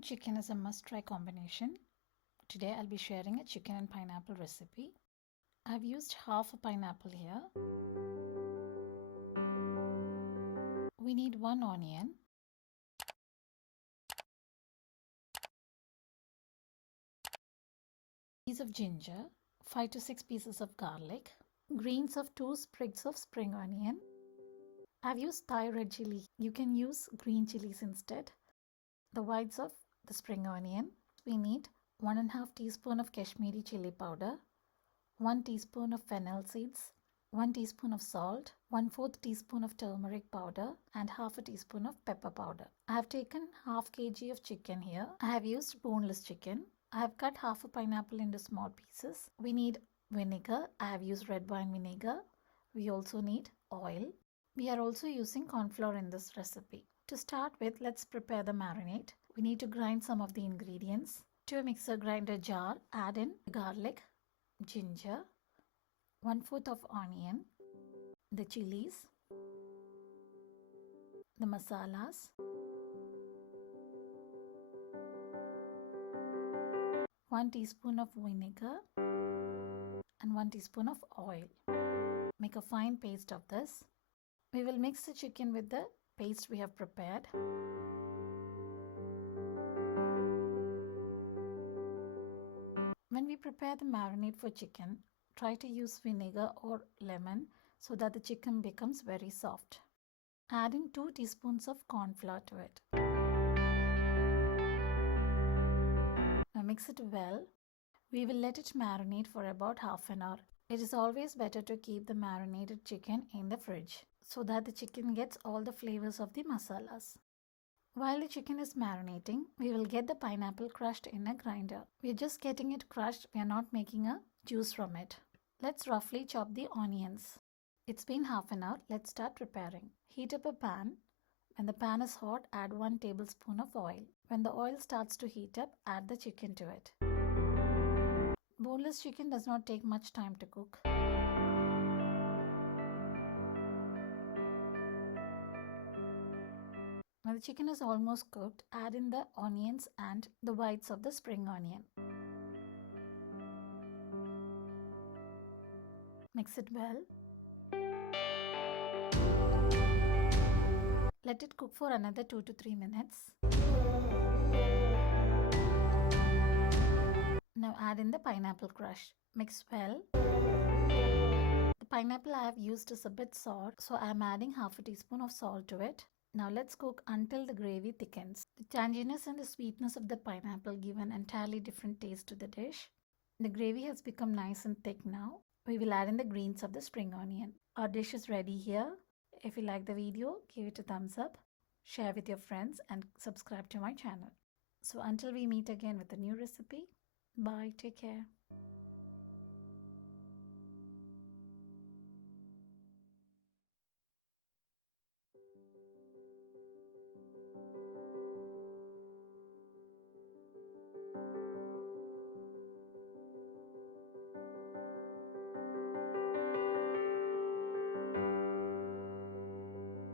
and chicken is a must-try combination. Today I'll be sharing a chicken and pineapple recipe. I've used half a pineapple here. We need 1 onion, piece of ginger, 5 to 6 pieces of garlic, greens of 2 sprigs of spring onion. I've used Thai red chilli. You can use green chilies instead. The whites of the spring onion. We need 1½ teaspoon of Kashmiri chili powder, 1 teaspoon of fennel seeds, 1 teaspoon of salt, 1/4 teaspoon of turmeric powder, and half a teaspoon of pepper powder. I have taken half kg of chicken here. I have used boneless chicken. I have cut half a pineapple into small pieces. We need vinegar. I have used red wine vinegar. We also need oil. We are also using corn flour in this recipe. To start with, let's prepare the marinade. We need to grind some of the ingredients. To a mixer grinder jar, add in garlic, ginger, 1/4 of onion, the chilies, the masalas, 1 teaspoon of vinegar and 1 teaspoon of oil. Make a fine paste of this. We will mix the chicken with the paste we have prepared. When we prepare the marinade for chicken, try to use vinegar or lemon so that the chicken becomes very soft. Add in 2 teaspoons of corn flour to it. Now mix it well. We will let it marinate for about half an hour. It is always better to keep the marinated chicken in the fridge so that the chicken gets all the flavors of the masalas. While the chicken is marinating, we will get the pineapple crushed in a grinder. We are just getting it crushed, we are not making a juice from it. Let's roughly chop the onions. It's been half an hour, let's start preparing. Heat up a pan. When the pan is hot, add 1 tablespoon of oil. When the oil starts to heat up, add the chicken to it. Boneless chicken does not take much time to cook. When the chicken is almost cooked, add in the onions and the whites of the spring onion. Mix it well. Let it cook for another 2 to 3 minutes. Now add in the pineapple crush. Mix well. The pineapple I have used is a bit sour, so I am adding half a teaspoon of salt to it. Now let's cook until the gravy thickens. The tanginess and the sweetness of the pineapple give an entirely different taste to the dish. The gravy has become nice and thick now. We will add in the greens of the spring onion. Our dish is ready here. If you like the video, give it a thumbs up, share with your friends and subscribe to my channel. So until we meet again with a new recipe, bye, take care.